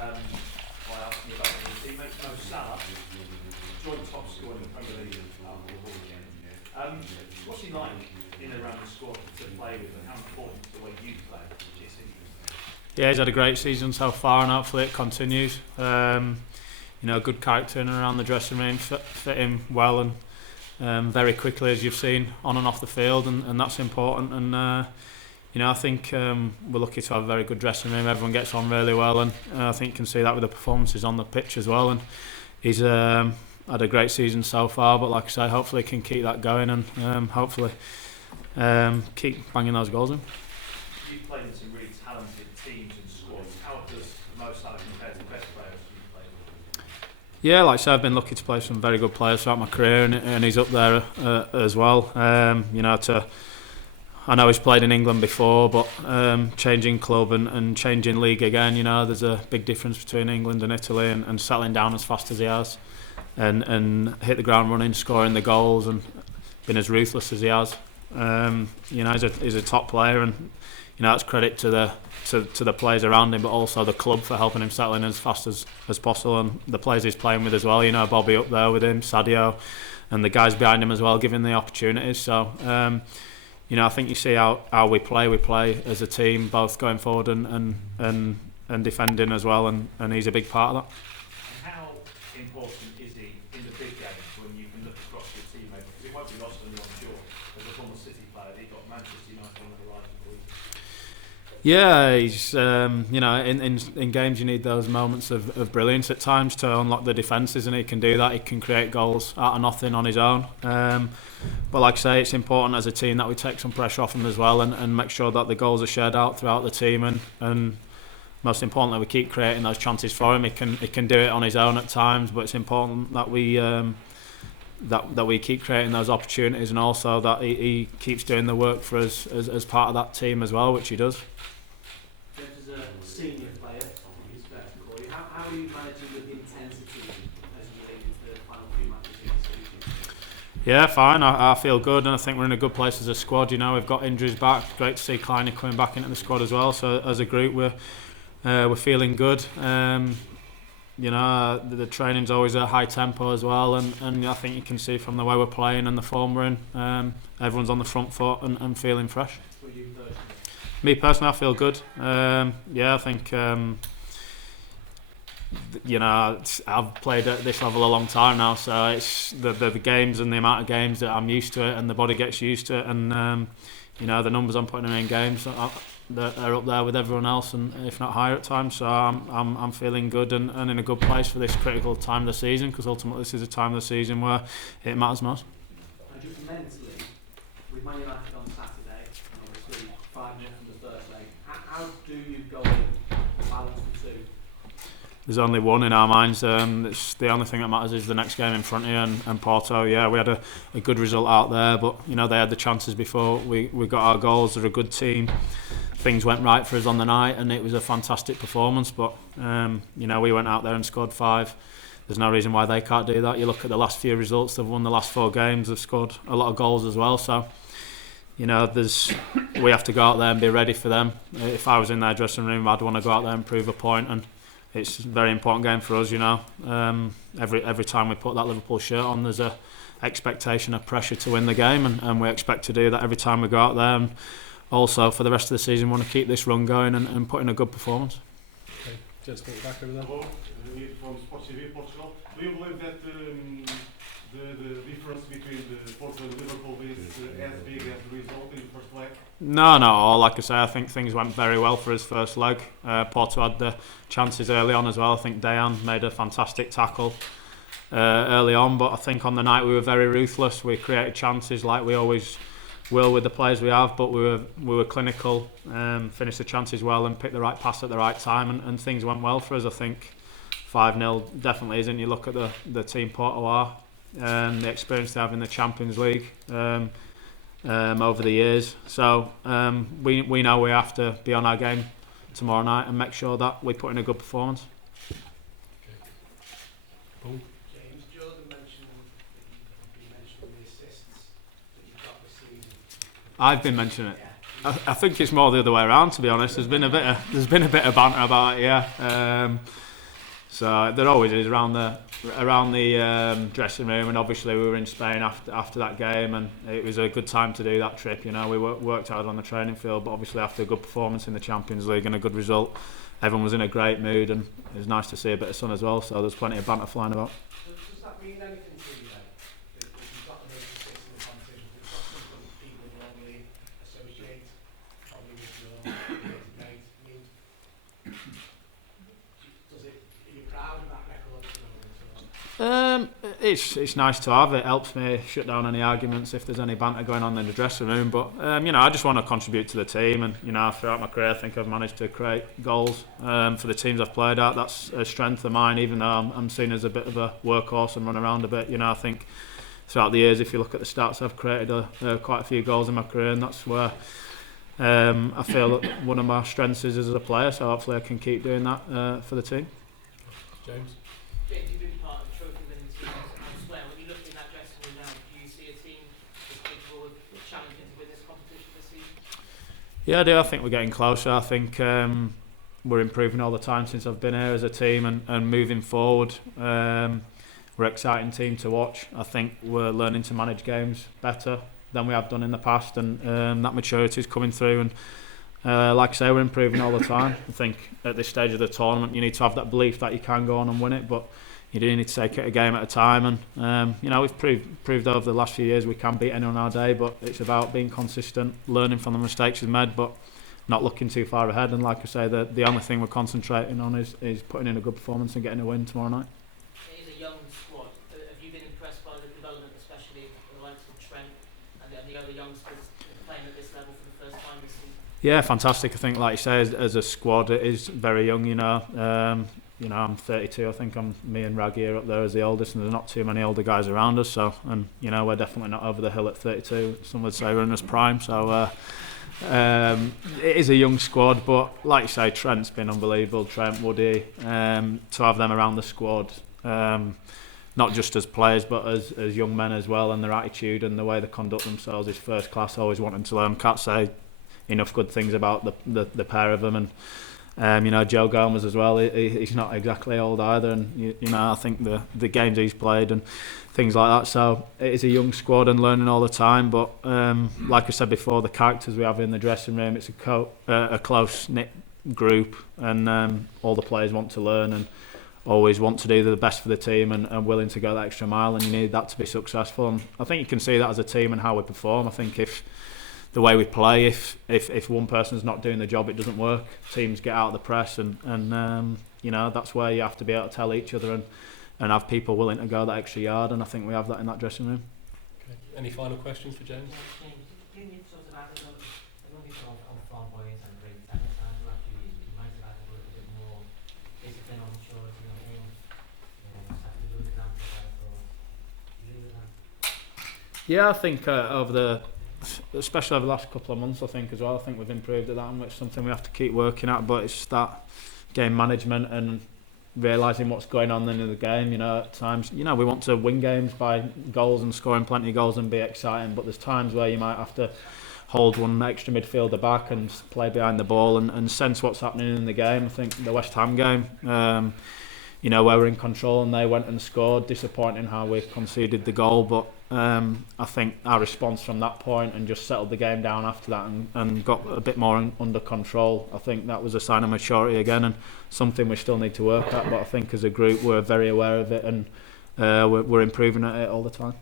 by asking you about one of your teammates, Mo Salah, joint top scorer in the Premier League after the weekend. What's he like in and around the squad to play with, and how important the way you play? Yeah, he's had a great season so far, and hopefully it continues. Good character in and around the dressing room, fit him well and very quickly, as you've seen, on and off the field, and that's important. And I think we're lucky to have a very good dressing room. Everyone gets on really well, and I think you can see that with the performances on the pitch as well. And he's had a great season so far, but like I say, hopefully he can keep that going, and hopefully keep banging those goals in. You've played in some really talented teams and squads. How does Mo Salah compare to the best players you've played with? Yeah, like I said, I've been lucky to play with some very good players throughout my career, and he's up there as well. I know he's played in England before, but changing club and changing league again, there's a big difference between England and Italy, and settling down as fast as he has, and hit the ground running, scoring the goals, and been as ruthless as he has. He's a top player, and that's credit to the players around him, but also the club for helping him settle in as fast as possible, and the players he's playing with as well. Bobby up there with him, Sadio, and the guys behind him as well, giving the opportunities. So I think you see how we play as a team, both going forward and defending as well, and he's a big part of that. And how important is he in the big games when you can look across your teammates? Because it won't be lost on you, I'm sure, as a former City player, he got Manchester United on the horizon for you. Yeah, he's in games you need those moments of brilliance at times to unlock the defences, and he can do that. He can create goals out of nothing on his own. But like I say, it's important as a team that we take some pressure off him as well, and make sure that the goals are shared out throughout the team, and most importantly we keep creating those chances for him. He can do it on his own at times, but it's important that we that we keep creating those opportunities, and also that he keeps doing the work for us as part of that team as well, which he does. Jeff, as a senior player, I think it's fair to call you, how are you managing with the intensity as you lead into the final few matches of the season? Yeah, fine. I feel good, and I think we're in a good place as a squad. We've got injuries back. It's great to see Kleiner coming back into the squad as well. So as a group, we're feeling good. The training's always at a high tempo as well, and I think you can see from the way we're playing and the form we're in, everyone's on the front foot and feeling fresh. For you personally? Me personally, I feel good. I think I've played at this level a long time now, so it's the games and the amount of games that I'm used to it, and the body gets used to it, and the numbers I'm putting in games they're up there with everyone else, and if not higher at times. So I'm feeling good and in a good place for this critical time of the season, because ultimately this is a time of the season where it matters most. And just mentally, with Man United on Saturday, and obviously 5-0 from the first leg, how do you go in balance the two? There's only one in our minds. It's the only thing that matters is the next game in front of you, and Porto. Yeah, we had a good result out there, but they had the chances before we got our goals. They're a good team. Things went right for us on the night, and it was a fantastic performance. But we went out there and scored 5. There's no reason why they can't do that. You look at the last few results; they've won the last 4 games. They've scored a lot of goals as well. So we have to go out there and be ready for them. If I was in their dressing room, I'd want to go out there and prove a point, and it's a very important game for us. Every time we put that Liverpool shirt on, there's a expectation of pressure to win the game, and we expect to do that every time we go out there. And also for the rest of the season, we want to keep this run going and put in a good performance. Okay, just take it back over there. Hello, from Sports TV Portugal. Do you believe that the difference between the Porto and Liverpool is as big as the result in the first leg? No, not at all. Like I say, I think things went very well for his first leg. Porto had the chances early on as well. I think Dejan made a fantastic tackle early on, but I think on the night we were very ruthless. We created chances like we always will with the players we have, but we were clinical, finished the chances well, and picked the right pass at the right time, and things went well for us. I think 5-0 definitely isn't. You look at the team Porto are, the experience they have in the Champions League over the years. So we know we have to be on our game tomorrow night and make sure that we put in a good performance. James, Jordan mentioned that you mentioned the assists that you've got this season. I've been mentioning it. I think it's more the other way around, to be honest. There's been a bit of banter about it, yeah. So there always is around the dressing room, and obviously we were in Spain after that game, and it was a good time to do that trip. You know, we worked hard on the training field, but obviously after a good performance in the Champions League and a good result, everyone was in a great mood, and it was nice to see a bit of sun as well. So there's plenty of banter flying about. Does that mean anything to you then? That you've got the major six in the competition, it's not something people would normally associate probably with your debate. I mean, are you proud of that record at the moment? It's nice to have. It helps me shut down any arguments if there's any banter going on in the dressing room. But you know, I just want to contribute to the team, and you know, throughout my career, I think I've managed to create goals for the teams I've played at. That's a strength of mine, even though I'm seen as a bit of a workhorse and run around a bit. You know, I think throughout the years, if you look at the stats, I've created quite a few goals in my career, and that's where I feel that one of my strengths is as a player. So hopefully, I can keep doing that for the team. James? James, you've been part of the trophy-winning teams elsewhere. When you look in that dressing room now, do you see a team that's capable of challenging to win this competition this season? Yeah, I do. I think we're getting closer. I think we're improving all the time since I've been here as a team, and moving forward. We're an exciting team to watch. I think we're learning to manage games better than we have done in the past, and that maturity is coming through. And like I say, we're improving all the time. I think at this stage of the tournament, you need to have that belief that you can go on and win it, but you do need to take it a game at a time. And you know, we've proved over the last few years we can beat anyone on our day, but it's about being consistent, learning from the mistakes we've made, but not looking too far ahead. And like I say, the only thing we're concentrating on is putting in a good performance and getting a win tomorrow night. It is a young squad. Have you been impressed by the development, especially the likes of Trent and the other youngsters playing at this level for the first time this season? Yeah, fantastic. I think, like you say, as a squad, it is very young. You know, I'm 32. I think me and Raggy are up there as the oldest, and there's not too many older guys around us. So, and you know, we're definitely not over the hill at 32. Some would say we're in this prime. So, it is a young squad, but like you say, Trent's been unbelievable. Trent, Woody, to have them around the squad. Not just as players, but as young men as well, and their attitude and the way they conduct themselves is first class. Always wanting to learn. Can't say enough good things about the pair of them. And you know, Joe Gomez as well, he's not exactly old either, and you know, I think the games he's played and things like that. So it is a young squad and learning all the time, but like I said before, the characters we have in the dressing room, it's a close knit group, and all the players want to learn and always want to do the best for the team, and willing to go that extra mile, and you need that to be successful. And I think you can see that as a team and how we perform. I think if the way we play, if one person's not doing the job, it doesn't work. Teams get out of the press, and you know, that's where you have to be able to tell each other and have people willing to go that extra yard, and I think we have that in that dressing room. Okay. Any final questions for James? Can you talk about a lot of people on flamboyant and great tennis and actually you might have had a little bit more discipline on maturity on him, setting good example there for you with that? Yeah, I think especially over the last couple of months, I think as well, I think we've improved at that, and it's something we have to keep working at. But it's that game management and realising what's going on in the game. You know, at times, you know, we want to win games by goals and scoring plenty of goals and be exciting, but there's times where you might have to hold one extra midfielder back and play behind the ball and sense what's happening in the game. I think the West Ham game, you know, where we're in control and they went and scored. Disappointing how we conceded the goal, but I think our response from that point and just settled the game down after that and got a bit more under control. I think that was a sign of maturity again, and something we still need to work at. But I think as a group we're very aware of it, and we're improving at it all the time.